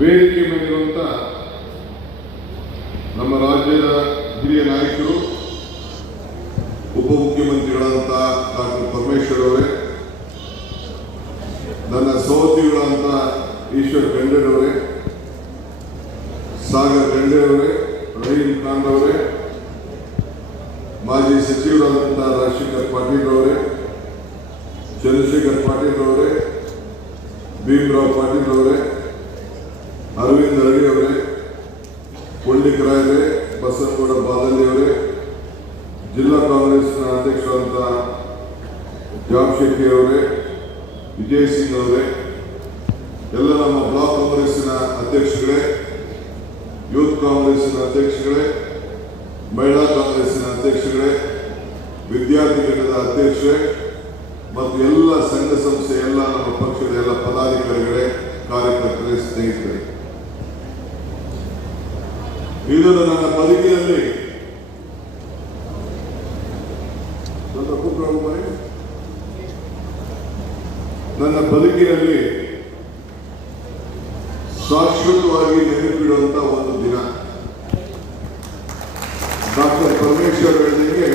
ವೇದಿಕೆ ಮೇಲಿರುವಂಥ ನಮ್ಮ ರಾಜ್ಯದ ಹಿರಿಯ ನಾಯಕರು, ಉಪಮುಖ್ಯಮಂತ್ರಿಗಳಂತ ಡಾಕ್ಟರ್ ಪರಮೇಶ್ವರ್ ಅವರೇ, ನನ್ನ ಸಹೋದ್ಯೋಗಿಗಳಂತ ಈಶ್ವರ್ ಖಂಡ್ರೆ ಅವರೇ, ಸಾಗರ್ ಖಂಡ್ರೆ ಅವರೇ, ರಹೀಂ ಖಾನ್ ಅವರೇ, ಮಾಜಿ ಸಚಿವರಾದಂಥ ರಾಜಶೇಖರ್ ಪಾಟೀಲ್ ಅವರೇ, ಚಂದ್ರಶೇಖರ್ ಪಾಟೀಲ್ ಅವರೇ, ಭೀಮರಾವ್ ಪಾಟೀಲ್ ಅವರೇ, ಅರವಿಂದ್ ಅರಳಿ ಅವರೇ, ಪುಂಡಿಕರಾಯರೇ, ಬಸನಗೌಡ ಬಾದಲಿ ಅವರೇ, ಜಿಲ್ಲಾ ಕಾಂಗ್ರೆಸ್ನ ಅಧ್ಯಕ್ಷರಾದಂಥ ಜಾಬ್ ಶೆಟ್ಟಿ ಅವರೇ, ವಿಜಯ್ ಸಿಂಗ್ ಅವರೇ, ಎಲ್ಲ ನಮ್ಮ ಬ್ಲಾಕ್ ಕಾಂಗ್ರೆಸ್ಸಿನ ಅಧ್ಯಕ್ಷಗಳೇ, ಯೂತ್ ಕಾಂಗ್ರೆಸ್ಸಿನ ಅಧ್ಯಕ್ಷಗಳೇ, ಮಹಿಳಾ ಕಾಂಗ್ರೆಸ್ಸಿನ ಅಧ್ಯಕ್ಷಗಳೇ, ವಿದ್ಯಾರ್ಥಿ ಘಟಕದ ಅಧ್ಯಕ್ಷರೇ ಮತ್ತು ಎಲ್ಲ ಸಂಘ ಸಂಸ್ಥೆ, ಎಲ್ಲ ನಮ್ಮ ಪಕ್ಷದ ಎಲ್ಲ ಪದಾಧಿಕಾರಿಗಳೇ, ಕಾರ್ಯಕರ್ತರೇ, ಸ್ನೇಹಿತರೆ, ಇದು ನನ್ನ ಬದುಕಿನಲ್ಲಿ ಶಾಶ್ವತವಾಗಿ ನೆನಪಿಡುವಂತ ಒಂದು ದಿನ. ಡಾಕ್ಟರ್ ಪರಮೇಶ್ವರ್ ಹೇಳಿದಂಗೆ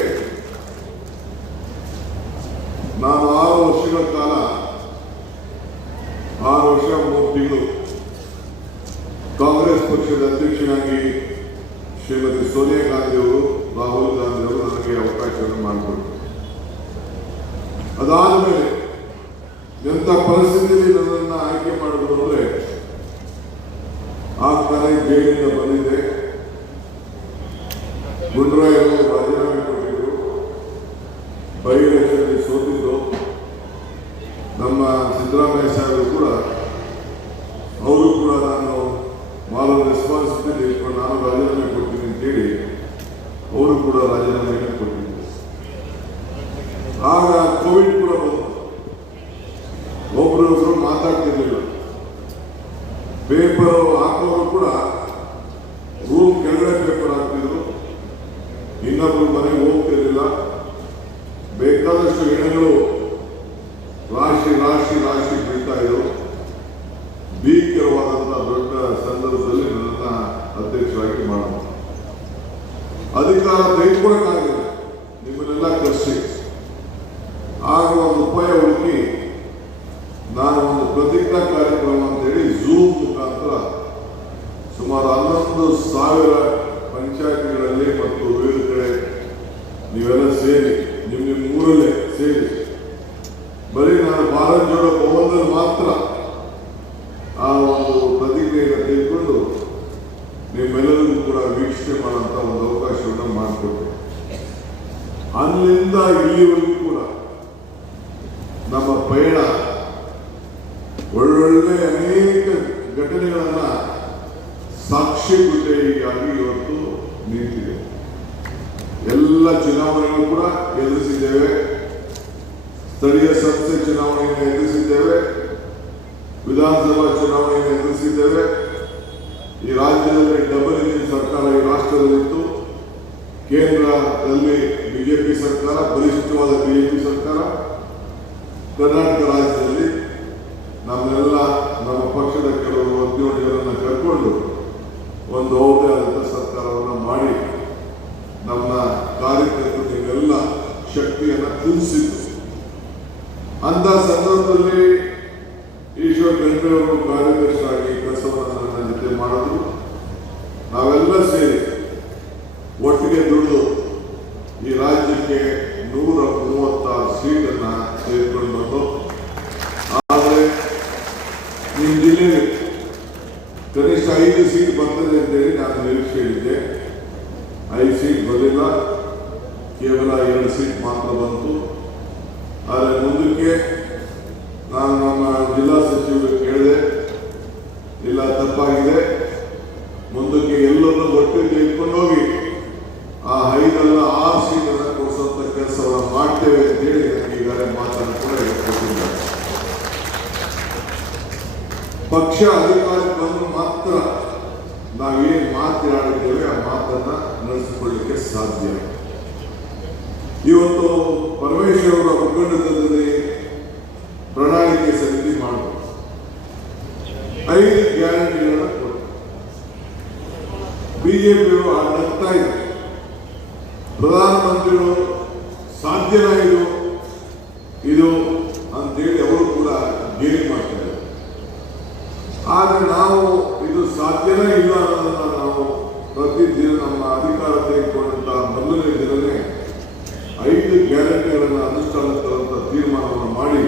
ನಾನು 6 ವರ್ಷಗಳ ಕಾಲ 6 ವರ್ಷ 3 ತಿಂಗಳು ಕಾಂಗ್ರೆಸ್ ಪಕ್ಷದ ಅಧ್ಯಕ್ಷನಾಗಿ ಶ್ರೀಮತಿ ಸೋನಿಯಾ ಗಾಂಧಿ ಅವರು, ರಾಹುಲ್ ಗಾಂಧಿ ಅವರು ನನಗೆ ಅವಕಾಶವನ್ನು ಮಾಡಿಕೊಟ್ಟರು. ಅದಾದ ಮೇಲೆ ಎಂಥ ಪರಿಸ್ಥಿತಿಯಲ್ಲಿ ನನ್ನನ್ನು ಆಯ್ಕೆ ಮಾಡಿದ್ರು ಅಂದರೆ, ಆಗ್ತಾನೆ ಜೈಲಿಂದ ಬಂದಿದ್ದೆ, ಗುಂಡ್ರಾಯರು ರಾಜೀನಾಮೆ ಕೊಟ್ಟಿದ್ರು, ಬೈ ಎಲೆಕ್ಷನ್ನಲ್ಲಿ ಸೋತಿದ್ದು, ನಮ್ಮ ಸಿದ್ದರಾಮಯ್ಯ ಸಾಹೇಬರು ಕೂಡ ಅವರು ಕೂಡ ನಾನು ಮಾಡೋ ರೆಸ್ಪಾನ್ಸಿಬಿಲಿಟಿ ಇಟ್ಕೊಂಡು ನಾನು ರಾಜೀನಾಮೆ ಕೊಡ್ತೀನಿ ಅಂತೇಳಿ ಅವರು ಕೂಡ ರಾಜೀನಾಮೆ ಕೊಟ್ಟಿದ್ದರು. ಆಗ ಕೋವಿಡ್ ಕೂಡ ಬಂತು, ಒಬ್ಬರೊಬ್ಬರು ಮಾತಾಡ್ತಿರ್ಲಿಲ್ಲ, ಪೇಪರ್ ಹಾಕೋರು ಕೂಡ ರೂಮ್ ಕೆಳಗಡೆ ಪೇಪರ್ ಹಾಕ್ತಿದ್ರು, ಇನ್ನೊಬ್ರು ಮನೆಗೆ ಹೋಗ್ತಿರ್ಲಿಲ್ಲ, ಬೇಕಾದಷ್ಟು ಹೆಣಗಳು ರಾಶಿ ರಾಶಿ ರಾಶಿ ಬೀಳ್ತಾ ಇದ್ರು. ಭೀಕರವಾದಂತಹ ದೊಡ್ಡ ಸಂದರ್ಭದಲ್ಲಿ ನನ್ನ ಅಧ್ಯಕ್ಷರಾಗಿ ಮಾಡೋಣ, ಅಧಿಕಾರ ತೆಗೆದುಕೊಳ್ಳಕ್ಕಾಗಿಲ್ಲ, ನಿಮ್ಮನ್ನೆಲ್ಲ ಕರೆಸಿ. ಆಗ ಒಂದು ಉಪಾಯ ಹುಡುಕಿ ನಾನು ಒಂದು ಪ್ರತಿಜ್ಞಾ ಕಾರ್ಯಕ್ರಮ ಅಂತೇಳಿ ಝೂಮ್ ಮುಖಾಂತರ ಸುಮಾರು 11,000 ಪಂಚಾಯತಿಗಳಲ್ಲಿ ಮತ್ತು ವಿವಿಧ ಕಡೆ ನೀವೆಲ್ಲ ಸೇರಿ ನಿಮ್ಮ ಊರಲ್ಲೇ ಸೇರಿ ಬರೀ ನಾನು ಭಾರತ್ ಜೋಡೋ ಭವನದಲ್ಲಿ ಮಾತ್ರ ಆ ಒಂದು ಪ್ರತಿಜ್ಞೆಯನ್ನು ತೆಗೆದುಕೊಂಡು ನಿಮ್ಮೆಲ್ಲರಿಗೂ ಕೂಡ ವೀಕ್ಷಣೆ ಮಾಡುವಂತ ಒಂದು ಅವಕಾಶವನ್ನು ಮಾಡಿಕೊಟ್ಟೆ. ಅಲ್ಲಿಂದ ಇಲ್ಲಿವರೆಗೂ ಕೂಡ ನಮ್ಮ ಪಯಣ ಒಳ್ಳೊಳ್ಳೆ ಅನೇಕ ಘಟನೆಗಳನ್ನ ಸಾಕ್ಷಿಗುಡ್ಡೆಯಾಗಿ ಇವತ್ತು ನಿಂತಿದೆ. ಎಲ್ಲ ಚುನಾವಣೆಗಳು ಕೂಡ ಎದುರಿಸಿದ್ದೇವೆ, ಸ್ಥಳೀಯ ಸಂಸ್ಥೆ ಚುನಾವಣೆಯನ್ನು ಎದುರಿಸಿದ್ದೇವೆ, ವಿಧಾನಸಭಾ ಚುನಾವಣೆಯನ್ನು ಎದುರಿಸಿದ್ದೇವೆ. ಈ ರಾಜ್ಯದಲ್ಲಿ ಡಬಲ್ ಇಂಜಿನ್ ಸರ್ಕಾರ ಈ ರಾಷ್ಟ್ರದಲ್ಲಿತ್ತು. ಕೇಂದ್ರದಲ್ಲಿ ಬಿಜೆಪಿ ಸರ್ಕಾರ, ಬಲಿಷ್ಠವಾದ ಬಿಜೆಪಿ ಸರ್ಕಾರ, ಕರ್ನಾಟಕ ರಾಜ್ಯದಲ್ಲಿ ನಮ್ಮೆಲ್ಲ ನಮ್ಮ ಪಕ್ಷದ ಕೆಲವರು ಉದ್ಯೋಗಿಗಳನ್ನು ಕರ್ಕೊಂಡು ಒಂದು ಅವ್ರದೇ ಸರ್ಕಾರವನ್ನು ಮಾಡಿ ನಮ್ಮ ಕಾರ್ಯಕರ್ತರಿಗೆಲ್ಲ ಶಕ್ತಿಯನ್ನು ತುಂಬಿಸಿತ್ತು. ಅಂತ ಸಂದರ್ಭದಲ್ಲಿ ಈಶ್ವರ್ ಖಂಡ್ರೆ ಅವರು ಕಾರ್ಯದರ್ಶಿಯಾಗಿ ಕೆಲಸವನ್ನು ನನ್ನ ಜೊತೆ ಮಾಡಿದ್ರು. ನಾವೆಲ್ಲ ಸೇರಿ ಒಟ್ಟಿಗೆ ದುಡಿದು ಈ ರಾಜ್ಯಕ್ಕೆ 136 ಸೀಟನ್ನು ತೆಗೆದುಕೊಂಡು ಬಂದು, ಆದರೆ ನಿಮ್ಮ ಜಿಲ್ಲೆಗೆ ಕನಿಷ್ಠ 5 ಸೀಟ್ ಬರ್ತದೆ ಅಂತೇಳಿ ನಾನು ನಿರೀಕ್ಷೆ ಇದ್ದೆ. 5 ಸೀಟ್ ಬರಲಿಲ್ಲ, ಕೇವಲ 2 ಸೀಟ್ ಮಾತ್ರ ಬಂತು. ಆದರೆ ಮುಂದಕ್ಕೆ ನಾನು ನಮ್ಮ ಜಿಲ್ಲಾ ಸಚಿವರು ಕೇಳಿದೆ, ಇಲ್ಲ ತಪ್ಪಾಗಿದೆ, ಮುಂದಕ್ಕೆ ಎಲ್ಲರನ್ನೂ ಒಟ್ಟಿಗೆ ತೆಗೆದುಕೊಂಡೋಗಿ ಆ 5 ಸೀಟನ್ನು ಕೊಡಿಸುವಂತ ಕೆಲಸವನ್ನು ಮಾಡ್ತೇವೆ ಅಂತೇಳಿ ನನಗೆ ಈಗಾಗಲೇ ಮಾತನ್ನು ಕೂಡ ಕೊಟ್ಟಿದ್ದಾರೆ. ಪಕ್ಷ ಅಧಿಕಾರಕ್ಕೆ ಬಂದು ಮಾತ್ರ ನಾವೇನು ಮಾತನಾಡಿದ್ದೇವೆ ಆ ಮಾತನ್ನ ನಡೆಸಿಕೊಳ್ಳಲಿಕ್ಕೆ ಸಾಧ್ಯ. ಇವತ್ತು ಪರಮೇಶ್ವರ್ ಅವರ ಮುಖಂಡತ್ವದಲ್ಲಿ ಪ್ರಣಾಳಿಕೆ ಸಮಿತಿ ಮಾಡಬೇಕು. 5 ಗ್ಯಾರಂಟಿಗಳನ್ನ ಕೊಟ್ಟು ಬಿಜೆಪಿಯವರು ನಗ್ತಾ ಇದ್ದಾರೆ. ಪ್ರಧಾನಮಂತ್ರಿಗಳು ಸಾಧ್ಯನಾ ಇದು ಅಂತೇಳಿ ಅವರು ಕೂಡ ಗೇಲಿ ಮಾಡ್ತಾ ಇದ್ದಾರೆ. ಆದರೆ ನಾವು ಇದು ಸಾಧ್ಯನಾ ಇಲ್ಲ ಅನ್ನೋದನ್ನ ನಾವು ಪ್ರತಿದಿನ ನಮ್ಮ ಅಧಿಕಾರ ತೆಗೆದುಕೊಂಡಂತ ಮೊದಲನೇ ದಿನವೇ 5 ಗ್ಯಾರಂಟಿಗಳನ್ನು ಅನುಷ್ಠಾನ ತರುವಂತ ತೀರ್ಮಾನವನ್ನು ಮಾಡಿ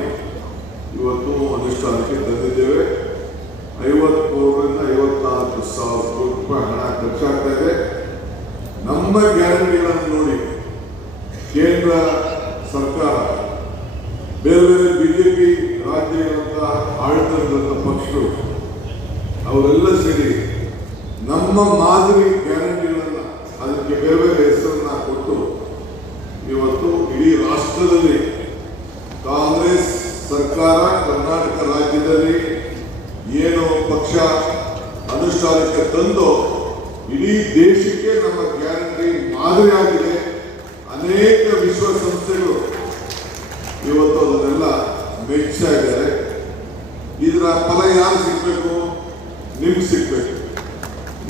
ಇವತ್ತು ಅನುಷ್ಠಾನಕ್ಕೆ ತಂದಿದ್ದೇವೆ. 53ರಿಂದ 54 ಸಾವಿರ ಕೋಟಿ ರೂಪಾಯಿ ಹಣ ಖರ್ಚಾಗ್ತಾ ಇದೆ. ನಮ್ಮ ಗ್ಯಾರಂಟಿಗಳನ್ನು ನೋಡಿ ಕೇಂದ್ರ ಸರ್ಕಾರ, ಬೇರೆ ಬೇರೆ ಬಿಜೆಪಿ ರಾಜ್ಯಗಳಂತ ಆಡಳಿತದಂತ ಪಕ್ಷಗಳು ಅವರೆಲ್ಲ ಸೇರಿ ನಮ್ಮ ಮಾದರಿ ಗ್ಯಾರಂಟಿಗಳನ್ನ ಅದಕ್ಕೆ ಬೇರೆ ಬೇರೆ ಹೆಸರನ್ನ ಕೊಟ್ಟು ಇವತ್ತು ಇಡೀ ರಾಷ್ಟ್ರದಲ್ಲಿ ಕಾಂಗ್ರೆಸ್ ಸರ್ಕಾರ ಕರ್ನಾಟಕ ರಾಜ್ಯದಲ್ಲಿ ಏನು ಪಕ್ಷ ಅನುಷ್ಠಾನಕ್ಕೆ ತಂದು ಇಡೀ ದೇಶಕ್ಕೆ ನಮ್ಮ ಗ್ಯಾರಂಟಿ ಮಾದರಿಯಾಗಿದೆ. ಅನೇಕ ವಿಶ್ವಸಂಸ್ಥೆಗಳು ಇವತ್ತು ಅದನ್ನೆಲ್ಲ ಮೆಚ್ಚಾ ಇದ್ದಾರೆ. ಇದರ ಫಲ ಯಾರು ಸಿಗ್ಬೇಕು? ನಿಮ್ಗೆ ಸಿಗ್ಬೇಕು.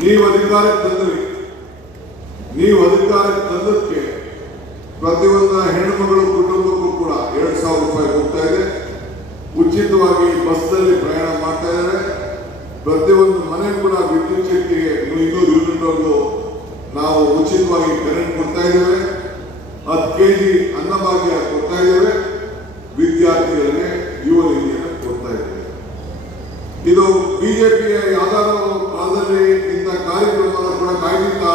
ನೀವು ಅಧಿಕಾರಕ್ಕೆ ತಂದಕ್ಕೆ ಪ್ರತಿಯೊಂದು ಹೆಣ್ಣುಮಗಳು ಕುಟುಂಬಕ್ಕೂ ಕೂಡ 2,000 ರೂಪಾಯಿ ಹೋಗ್ತಾ ಇದೆ. ಉಚಿತವಾಗಿ ಬಸ್ನಲ್ಲಿ ಪ್ರಯಾಣ ಮಾಡ್ತಾ ಇದ್ದಾರೆ. ಪ್ರತಿಯೊಂದು ಮನೆ ಕೂಡ ವಿದ್ಯುತ್ ಶಕ್ತಿಗೆ 200 ಯೂನಿಟ್ವರೆಗೂ ನಾವು ಉಚಿತವಾಗಿ ಕರೆಂಟ್ ಕೊಡ್ತಾ ಇದ್ದೇವೆ. 10 kg ಅನ್ನಭಾಗ್ಯ ಕೊಡ್ತಾ ಇದ್ದೇವೆ. ವಿದ್ಯಾರ್ಥಿಗಳಿಗೆ ಯುವ ನಿಧಿಯನ್ನು ಕೊಡ್ತಾ ಇದ್ದೇವೆ. ಇದು ಬಿಜೆಪಿಯ ಯಾವ್ದಾದ್ರು ಕಾಲದಲ್ಲಿ ಇಂಥ ಕಾರ್ಯಕ್ರಮ ಕೂಡ ಕಾಯ್ದಿತ್ತ?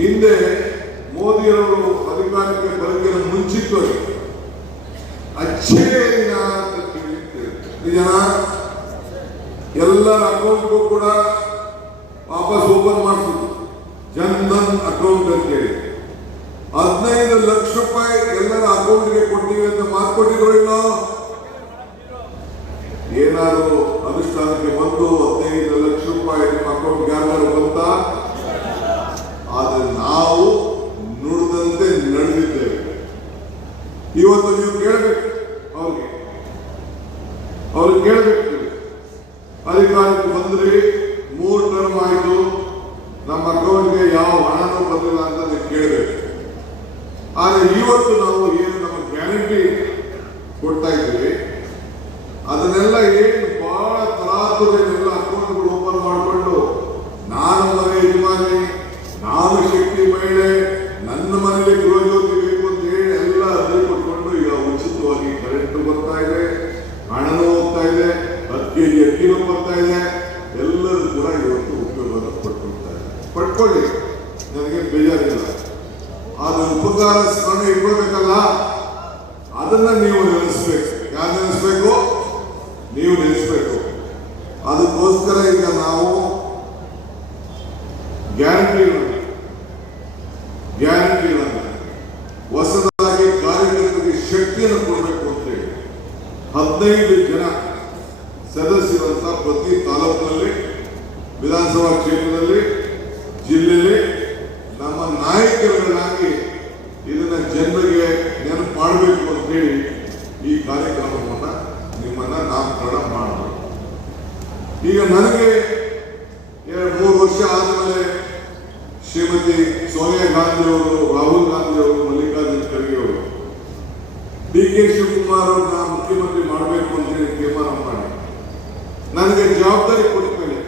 ಹಿಂದೆ ಮೋದಿಯವರು ಅಧಿಕಾರಕ್ಕೆ ಬರೋದಕ್ಕೆ ಮುಂಚಿತವಾಗಿ ಅಚ್ಚೇ ದಿನ ನಿಜನ ಎಲ್ಲರ ಅಕೌಂಟ್ಗೂ ಕೂಡ ವಾಪಸ್ ಓಪನ್ ಮಾಡಿಸಿದ್ರು. ಜನ್ಧನ್ ಅಕೌಂಟ್ ಅಂತೇಳಿ 15 ಲಕ್ಷ ರೂಪಾಯಿ ಎಲ್ಲರ ಅಕೌಂಟ್ಗೆ ಕೊಡ್ತೀವಿ ಅಂತ ಮಾರ್ಕೊಟ್ಟಿದ್ರು. ಇನ್ನು ಏನಾದ್ರು ಅನುಷ್ಠಾನಕ್ಕೆ ಬಂದು 15 ಲಕ್ಷ ರೂಪಾಯಿ ನಿಮ್ಮ ಅಕೌಂಟ್ಗೆ ಯಾರು ಬಂತ? ಆದರೆ ನಾವು ನುಡಿದಂತೆ ನಡೆದಿದ್ದೇವೆ. ಇವತ್ತು ನೀವು ಕೇಳಬೇಕು, ಅವ್ರಿಗೆ ಕೇಳಬೇಕು. ಅಧಿಕಾರಕ್ಕೆ ಬಂದ್ರಿ, 3 ಟರ್ಮ್ ಆಯ್ತು, ನಮ್ಮ ಅಕೌಂಟ್ಗೆ ಯಾವ ಹಣನೂ ಬಂದಿಲ್ಲ ಅಂತ ನೀವು ಕೇಳಬೇಕು. ಆದರೆ ಇವತ್ತು ನಾವು ಏನು ನಮ್ಮ ಗ್ಯಾರಂಟಿ ಕೊಡ್ತಾ ಇದ್ದೀವಿ ಅದನ್ನೆಲ್ಲ ಏನು ಬಹಳ ತರಾತುರಿನೆಲ್ಲ ಅಕೌಂಟ್ಗಳು ಓಪನ್ ಮಾಡಿಕೊಂಡು ನಾನು ಮನೆ ಯಜಮಾನಿ, ನಾನು ಶಕ್ತಿ ಮಹಿಳೆ, ನನ್ನ ಮನೆಯಲ್ಲಿ ಗೃಹಜ್ಯೋತಿ ಬೇಕು ಅಂತ ಹೇಳಿ ಎಲ್ಲ ಅರ್ಜಿ ಕೊಟ್ಕೊಂಡು ಈಗ ಉಚಿತವಾಗಿ ಕರೆಂಟ್ ಬರ್ತಾ ಇದೆ, ಹಣನೂ ಹೋಗ್ತಾ ಇದೆ, 10 kg ಅಕ್ಕಿನೂ ಬರ್ತಾ ಇದೆ. ಎಲ್ಲರೂ ಕೂಡ ಇವತ್ತು ಉಪಯೋಗವನ್ನು ಪಡ್ಕೊಳ್ತಾರೆ. ಪಡ್ಕೊಳ್ಳಿ, ನನಗೆ ಬೇಜಾರಿಲ್ಲ. ಆದ್ರೆ ಉಪಕಾರ ಸ್ಮರಣೆ ಇಟ್ಕೋಬೇಕಲ್ಲ, ಅದನ್ನ ನೀವು ನೆನೆಸ್ಬೇಕು. ಯಾರು ನೆನೆಸ್ಬೇಕು? ನೀವು ನೆನೆಸ್ಬೇಕು. ಅದಕ್ಕೋಸ್ಕರ ಈಗ ನಾವು ಗ್ಯಾರಂಟಿಗಳನ್ನು ಹೊಸದಾಗಿ ಕಾರ್ಯಕರ್ತರಿಗೆ ಶಕ್ತಿಯನ್ನು ಕೊಡಬೇಕು ಅಂತೇಳಿ 15 ಜನ ಸದಸ್ಯರಂತ ಪ್ರತಿ ತಾಲೂಕಿನಲ್ಲಿ, ವಿಧಾನಸಭಾ ಕ್ಷೇತ್ರದಲ್ಲಿ, ಜಿಲ್ಲೆಯಲ್ಲಿ ನಮ್ಮ ನಾಯಕರುಗಳಾಗಿ ಇದನ್ನ ಜನರಿಗೆ ನೆನಪು ಮಾಡಬೇಕು ಅಂತೇಳಿ ಈ ಕಾರ್ಯಕ್ರಮವನ್ನು ನಿಮ್ಮನ್ನ ನಾಮಕರಣ ಮಾಡಬೇಕು. ಈಗ ನನಗೆ 3 ವರ್ಷ ಆದಮೇಲೆ ಶ್ರೀಮತಿ ಸೋನಿಯಾ ಗಾಂಧಿ ಅವರು, ರಾಹುಲ್ ಗಾಂಧಿ ಅವರು, ಮಲ್ಲಿಕಾರ್ಜುನ ಖರ್ಗೆ ಅವರು DK ಶಿವಕುಮಾರ್ ಅವ್ರನ್ನ ಮುಖ್ಯಮಂತ್ರಿ ಮಾಡಬೇಕು ಅಂತ ಹೇಳಿ ತೀರ್ಮಾನ ಮಾಡಿ ನನಗೆ ಜವಾಬ್ದಾರಿ ಕೊಟ್ಟ ಮೇಲೆ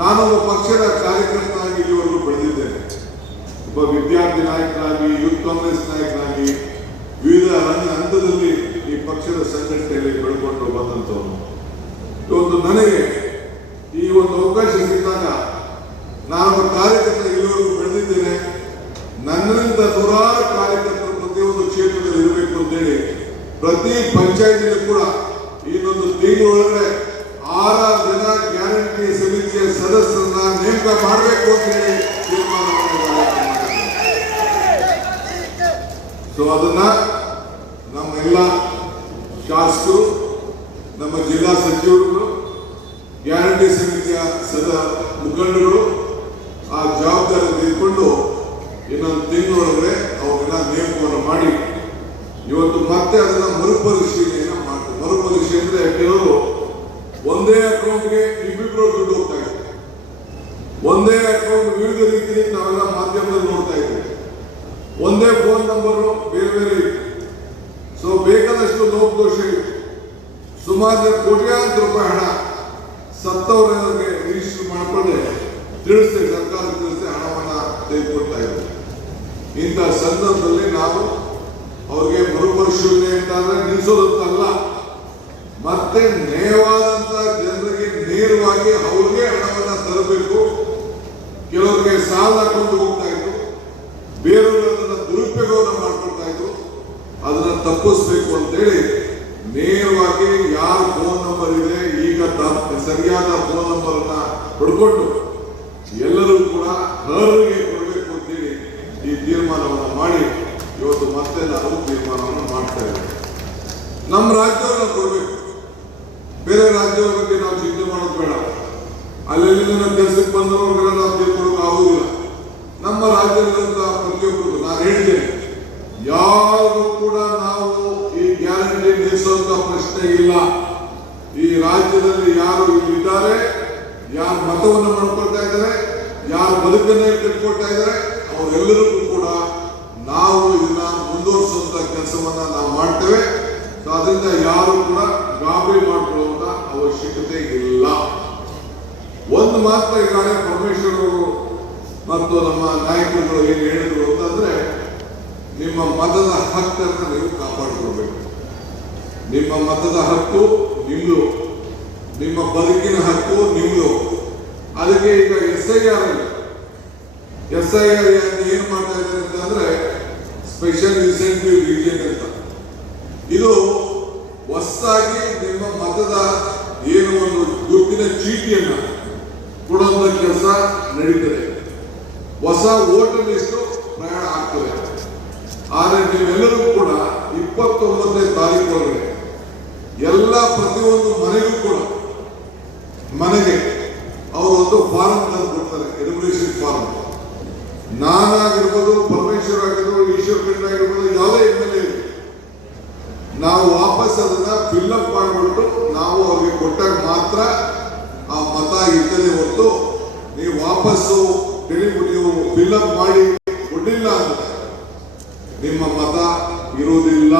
ನಾನೊಬ್ಬ ಪಕ್ಷದ ಕಾರ್ಯಕರ್ತನಾಗಿ ಇಲ್ಲಿವರೆಗೂ ಬೆಳೆದಿದ್ದೇನೆ. ಒಬ್ಬ ವಿದ್ಯಾರ್ಥಿ ನಾಯಕನಾಗಿ, ಯೂತ್ ಕಾಂಗ್ರೆಸ್ ನಾಯಕನಾಗಿ ವಿವಿಧ ಹಂತದಲ್ಲಿ ಈ ಪಕ್ಷದ ಸಂಘಟನೆಯಲ್ಲಿ ಬೆಳ್ಕೊಂಡು ಬಂದಂಥವ್ರು. ಇವತ್ತು ನನಗೆ ಈ ಒಂದು ಅವಕಾಶ ಸಿಕ್ಕಾಗ ನಾನೊಬ್ಬ ಕಾರ್ಯಕರ್ತ ಇಲ್ಲಿವರೆಗೂ ಬೆಳೆದಿದ್ದೇನೆ. ನನ್ನಿಂದ ನೂರಾರು ಕಾರ್ಯಕರ್ತರು ಪ್ರತಿಯೊಂದು ಕ್ಷೇತ್ರದಲ್ಲಿ ಇರಬೇಕು ಅಂತೇಳಿ ಪ್ರತಿ ಪಂಚಾಯತಿಗೂ ಕೂಡ ಇನ್ನೊಂದು ತಿಂಗಳೊಳಗಡೆ 6 ಜನ ಗ್ಯಾರಂಟಿ ಸಮಿತಿಯ ಸದಸ್ಯರನ್ನ ನೇಮಕ ಮಾಡಬೇಕು ಅಂತ ಹೇಳಿ ತೀರ್ಮಾನ ಮಾಡಿದ್ದಾರೆ. ಸೊ ಅದನ್ನ ನಮ್ಮೆಲ್ಲ ಶಾಸಕರು, ನಮ್ಮ ಜಿಲ್ಲಾ ಸಚಿವರುಗಳು, ಗ್ಯಾರಂಟಿ ಸಮಿತಿಯ ಮುಖಂಡರು ಆ ಜವಾಬ್ದಾರಿ ತೆಗೆದುಕೊಂಡು ಇನ್ನೊಂದು ತಿಂಗಳೊಳಗಡೆ ಅವರೆಲ್ಲ ನೇಮಕವನ್ನು ಮಾಡಿ ಇವತ್ತು ಮತ್ತೆ ಅದನ್ನ ಮರುಪರಿಶೀಲನೆಯನ್ನು ಮಾಡ್ತಾರೆ. ಮರುಪರಿಶೀಲನೆ ಕೆಲವರು ಒಂದೇ ಅಕೌಂಟ್ಗೆ ಇಬ್ಬಿಬ್ರು ದುಡ್ಡು ಹೋಗ್ತಾ ಇದೆ. ಒಂದೇ ಅಕೌಂಟ್ ವಿವಿಧ ರೀತಿಯಲ್ಲಿ ನಾವೆಲ್ಲ ಮಾಧ್ಯಮದಲ್ಲಿ ನೋಡ್ತಾ ಇದ್ದೀವಿ. ಒಂದೇ ಫೋನ್ ನಂಬರು ಬೇರೆ ಬೇರೆ ಇತ್ತು. ಸೊ ಬೇಕಾದಷ್ಟು ಲೋಪದೋಷ ಇತ್ತು. ಸುಮಾರು ಕೋಟ್ಯಾಂತರ ರೂಪಾಯಿ ಹಣ ಸತ್ತವರಿಗೆ ರಿಜಿಸ್ಟರ್ ಮಾಡಿಕೊಂಡೆ ತಿಳಿಸಿ ಸರ್ಕಾರ ತಿಳಿಸಿ ಹಣವನ್ನು ತೆಗೆದುಕೊಳ್ತಾ ಇದ್ದಾರೆ. ಇಂಥ ಸಂದರ್ಭದಲ್ಲಿ ನಾವು ಅವ್ರಿಗೆ ಮರುಪರಿಶೀಲನೆ ಅಂತಂದ್ರೆ ನಿಲ್ಲಿಸೋದಂತಲ್ಲ, ಮತ್ತೆ ನೇರವಾದಂತ ಜನರಿಗೆ ನೇರವಾಗಿ ಅವ್ರಿಗೆ ಹಣವನ್ನು ತರಬೇಕು. ಕೆಲವರಿಗೆ ಸಾಲ ಹಾಕೊಂಡು ಹೋಗ್ತಾ ಇದ್ರು, ಬೇರೆಯವರು ಅದನ್ನ ದುರುಪಯೋಗವನ್ನು ಮಾಡ್ಕೊಳ್ತಾ ಇದ್ರು. ಅದನ್ನ ತಪ್ಪಿಸ್ಬೇಕು ಅಂತೇಳಿ ನೇರವಾಗಿ ಯಾರ ಫೋನ್ ನಂಬರ್ ಇದೆ ಈಗ ಸರಿಯಾದ ಫೋನ್ ನಂಬರ್ ಅನ್ನ ಪಡ್ಕೊಂಡು ಎಲ್ಲರೂ ಕೂಡ ಅರ್ಹರಿಗೆ ಕೊಡಬೇಕು ಅಂತೇಳಿ ಈ ತೀರ್ಮಾನವನ್ನು ಮಾಡಿ ಇವತ್ತು ಮತ್ತೆ ನಾವು ತೀರ್ಮಾನವನ್ನು ಮಾಡ್ತಾ ಇದ್ದೇವೆ. ನಮ್ಮ ರಾಜ್ಯವನ್ನು ಕೊಡಬೇಕು, ಬೇರೆ ರಾಜ್ಯದ ಬಗ್ಗೆ ನಾವು ಚಿಂತೆ ಮಾಡೋದು ಬೇಡ. ಅಲ್ಲೆಲ್ಲಿಂದ ಕೆಲಸಕ್ಕೆ ಬಂದವರಿಗೆಲ್ಲ ನಾವು ತಿಳ್ಕೊಳ್ಳೋಕೆ ಆಗುದಿಲ್ಲ. ನಮ್ಮ ರಾಜ್ಯದಲ್ಲಿರುವಂತ ಪ್ರತಿಯೊಬ್ಬರು ನಾನು ಹೇಳಿದ್ದೇನೆ, ಯಾರು ಕೂಡ ನಾವು ಈ ಗ್ಯಾರಂಟಿ ನಿಲ್ಲಿಸುವಂತ ಪ್ರಶ್ನೆ ಇಲ್ಲ. ಈ ರಾಜ್ಯದಲ್ಲಿ ಯಾರು ಇಲ್ಲಿದ್ದಾರೆ, ಯಾರು ಮತವನ್ನು ಮಾಡ್ಕೊಳ್ತಾ ಇದ್ದಾರೆ, ಯಾರು ಬದುಕನ್ನೇ ಕಟ್ಕೊಳ್ತಾ ಇದ್ದಾರೆ, ಅವರೆಲ್ಲರಿಗೂ ಕೂಡ ನಾವು ಇದನ್ನ ಮುಂದುವರಿಸುವಂತ ಕೆಲಸವನ್ನ ನಾವು ಮಾಡ್ತೇವೆ. ಅದರಿಂದ ಯಾರು ಕೂಡ ಗಾಬರಿ ಮಾಡಿಕೊಳ್ಳುವಂತ ಅವಶ್ಯಕತೆ ಇಲ್ಲ. ಒಂದು ಮಾತ್ರ ಈಗಾಗಲೇ ಪರಮೇಶ್ವರ್ ಅವರು ಮತ್ತು ನಮ್ಮ ನಾಯಕರುಗಳು ಏನು ಹೇಳಿದ್ರು ಅಂತಂದ್ರೆ, ನಿಮ್ಮ ಮತದ ಹಕ್ಕನ್ನು ನೀವು ಕಾಪಾಡಿಕೊಳ್ಬೇಕು. ನಿಮ್ಮ ಮತದ ಹಕ್ಕು ನಿಮ್ದು, ನಿಮ್ಮ ಬದುಕಿನ ಹಕ್ಕು ನಿಮ್ದು. ಅದಕ್ಕೆ ಈಗ SIR ಏನ್ ಮಾಡ್ತಾ ಇದ್ದಾರೆ ಅಂತಂದ್ರೆ ಸ್ಪೆಷಲ್ ಇನ್ಸೆಂಟಿವ್ ರೀಜನ್ ಅಂತ. ಇದು ಹೊಸದಾಗಿ ನಿಮ್ಮ ಮತದ ಏನು ಒಂದು ಗುರುತಿನ ಚೀಟಿಯನ್ನ ಕೊಡುವಂತ ಕೆಲಸ ನಡೀತದೆ. ಹೊಸ ವೋಟರ್ ಲಿಸ್ಟ್ ಪ್ರಯಾಣ ಆಗ್ತದೆ. ಆದರೆ ನೀವೆಲ್ಲರೂ ಕೂಡ 29ನೇ ತಾರೀಕು ಎಲ್ಲ ಪ್ರತಿಯೊಂದು ಮನೆಗೂ ಕೂಡ ಮನೆಗೆ ಅವರು ಒಂದು ಫಾರಂ ತಂದು ಕೊಡ್ತಾರೆ, ಎಲಿಮಿನೇಷನ್ ಫಾರಂ. ನಾನಾಗಿರ್ಬೋದು, ಪರಮೇಶ್ವರ್ ಆಗಿರ್ಬೋದು, ಈಶ್ವರ್ ಖಂಡ್ರೆ ಆಗಿರ್ಬೋದು, ಯಾವುದೇ MLA ನಾವು ವಾಪಸ್ ಅದನ್ನ ಫಿಲ್ಅಪ್ ಮಾಡಿಬಿಟ್ಟು ನಾವು ಅವ್ರಿಗೆ ಕೊಟ್ಟಾಗ ಮಾತ್ರ ಆ ಮತ ಇರ್ತದೆ ಹೊರತು ನೀವು ವಾಪಸ್ಸು ನೀವು ಫಿಲ್ಅಪ್ ಮಾಡಿ ಕೊಟ್ಟಿಲ್ಲ ಅಂದ್ರೆ ನಿಮ್ಮ ಮತ ಇರುವುದಿಲ್ಲ.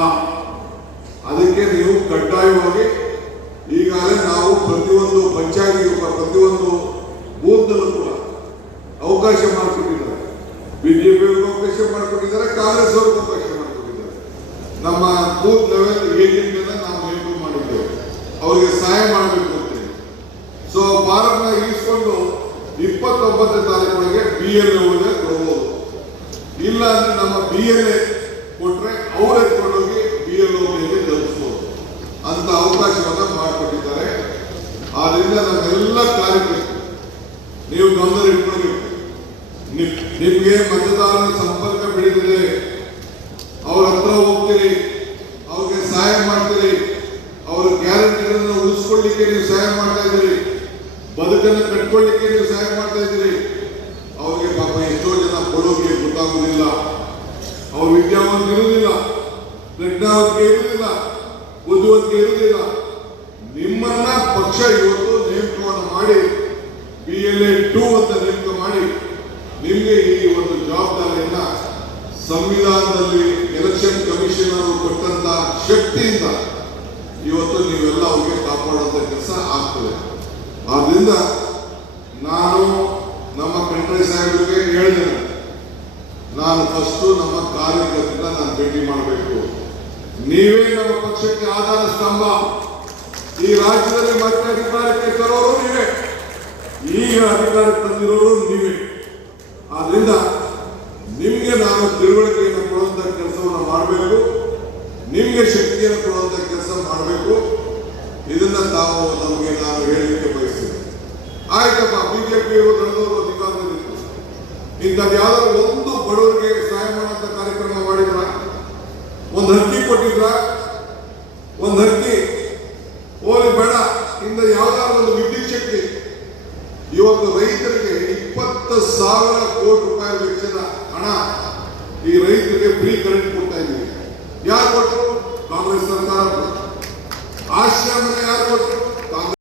ಅದಕ್ಕೆ ನೀವು ಕಡ್ಡಾಯವಾಗಿ ಈಗಾಗಲೇ ನಾವು ಪ್ರತಿಯೊಂದು ಪಂಚಾಯತಿ ಪ್ರತಿಯೊಂದು ಬೂತ್ನಲ್ಲೂ ಕೂಡ ಅವಕಾಶ ಮಾಡಿಕೊಟ್ಟಿದ್ದಾರೆ. ಬಿಜೆಪಿ ಅವ್ರಿಗೆ ಅವಕಾಶ ಮಾಡಿಕೊಟ್ಟಿದ್ದಾರೆ, ಕಾಂಗ್ರೆಸ್ ಅವ್ರಿಗೆ ಅವಕಾಶ ಮಾಡಿಕೊಟ್ಟಿದ್ದಾರೆ. ನಮ್ಮ ಬೂತ್ ಲೆವೆಲ್ ಏಜೆಂಟ್ ನಾವು ನೇಮಕ ಮಾಡಿದ್ದೇವೆ, ಅವರಿಗೆ ಸಹಾಯ ಮಾಡಬೇಕು ಅಂತೇಳಿ. ಸೊ ಫಾರಮ್ನ ಇರಿಸಿಕೊಂಡು 29ನೇ ತಾರೀಕಿಗೆ BLA ಕೊಡಬಹುದು. ಇಲ್ಲ ಅಂದ್ರೆ ನಮ್ಮ BLA ಕೊಟ್ರೆ ಅವರೇ ಕೊಂಡೋಗಿ BLOಗೆ ತಲುಪಿಸಬಹುದು ಅಂತ ಅವಕಾಶವನ್ನ ಮಾಡಿಕೊಟ್ಟಿದ್ದಾರೆ. ಆದ್ರಿಂದ ನಮ್ಮೆಲ್ಲ ಕಾರ್ಯಕರ್ತರು ನೀವು ಗಮನ ಇಟ್ಕೊಳ್ಬೇಕು. ನಿಮ್ಗೆ ಮತದಾರರ ಸಂಪರ್ಕ ಬೆಳೆದಿದೆ, ಅವ್ರ ಹತ್ರ ಹೋಗ್ತೀರಿ, ಅವ್ರಿಗೆ ಸಹಾಯ ಮಾಡ್ತೀರಿ, ಅವರ ಗ್ಯಾರಂಟಿಗಳನ್ನು ಉಳಿಸ್ಕೊಳ್ಳಿಕ್ಕೆ ನೀವು ಸಹಾಯ ಮಾಡ್ತಾ ಇದ್ದೀರಿ, ಬದುಕನ್ನು ಕಟ್ಕೊಳ್ಳಿಕ್ಕೆ ನೀವು ಸಹಾಯ ಮಾಡ್ತಾ ಇದ್ದೀರಿ. ಅವ್ರಿಗೆ ಪಾಪ ಎಷ್ಟೋ ಜನ ಕೊಡೋಕೆ ಗೊತ್ತಾಗುವುದಿಲ್ಲ, ಅವ್ರ ವಿದ್ಯಾವಂತ ಇರುವುದಿಲ್ಲ, ಪ್ರಜ್ಞಾವಂತಿಕೆ ಇರುವುದಿಲ್ಲ, ಬುದ್ಧಿವಂತಿಕೆ ಇರುವುದಿಲ್ಲ. ನಿಮ್ಮನ್ನ ಪಕ್ಷ ಇವತ್ತು ನೇಮಕವನ್ನು ಮಾಡಿ BLA 2 ಅಂತ ನೇಮಕ ಮಾಡಿ ನಿಮಗೆ ಈ ಒಂದು ಜವಾಬ್ದಾರಿಯನ್ನ ಸಂವಿಧಾನದಲ್ಲಿ ಎಲೆಕ್ಷನ್ ಕಮಿಷನ್ ಅವರು ಕೊಟ್ಟಂತ ಶಕ್ತಿಯಿಂದ ಇವತ್ತು ನೀವೆಲ್ಲ ಅವ್ರಿಗೆ ಕಾಪಾಡುವಂತ ಕೆಲಸ ಆಗ್ತದೆ. ಆದ್ರಿಂದ ನಾನು ನಮ್ಮ ಖಂಡ್ರೆ ಸಾಹೇಬರಿಗೆ ಹೇಳಿದ್ದೇನೆ, ನಾನು ಫಸ್ಟ್ ನಮ್ಮ ಕಾರ್ಯಕರ್ತರನ್ನ ನಾನು ಭೇಟಿ ಮಾಡಬೇಕು. ನೀವೇ ನಮ್ಮ ಪಕ್ಷಕ್ಕೆ ಆಧಾರ ಸ್ತಂಭ. ಈ ರಾಜ್ಯದಲ್ಲಿ ಮತ್ತೆ ಅಧಿಕಾರಕ್ಕೆ ತರೋರು ನೀವೇ, ಈಗ ಅಧಿಕಾರಕ್ಕೆ ತಂದಿರೋರು ನೀವೇ. ಆದ್ರಿಂದ ನಿಮ್ಗೆ ನಾನು ತಿಳುವಳಿಕೆಯನ್ನು ಕೊಡುವಂತ ಕೆಲಸವನ್ನು ಮಾಡಬೇಕು, ನಿಮ್ಗೆ ಶಕ್ತಿಯನ್ನು ಕೊಡುವಂತ ಕೆಲಸ ಮಾಡಬೇಕು. ಇದನ್ನ ತಾವು ನಮಗೆ ನಾನು ಹೇಳಲಿಕ್ಕೆ ಬಯಸ್ತೇನೆ. ಆಯ್ತಪ್ಪ, ಬಿಜೆಪಿಯವರು ನಡೆದವರು ಅಧಿಕಾರದಲ್ಲಿತ್ತು, ಇಂಥದ್ದು ಯಾವ್ದಾದ್ರು ಒಂದು ಬಡವರಿಗೆ ಸಹಾಯ ಮಾಡುವಂತ ಕಾರ್ಯಕ್ರಮ ಮಾಡಿದ್ರ? ಒಂದು ಹಕ್ಕಿ ಕೊಟ್ಟಿದ್ರ? ಒಂದು ಹಕ್ಕಿ ಓಲಿ ಬೇಡ, ಇಂದ ಯಾವ್ದಾದ್ರು ಒಂದು ವಿದ್ಯುತ್ ಶಕ್ತಿ. ಇವತ್ತು ರೈತರಿಗೆ 20,000 ಕೋಟಿ ರೂಪಾಯಿ ವೆಚ್ಚದ ಹಣ ಈ ರೈತರಿಗೆ ಫ್ರೀ ಕರೆಂಟ್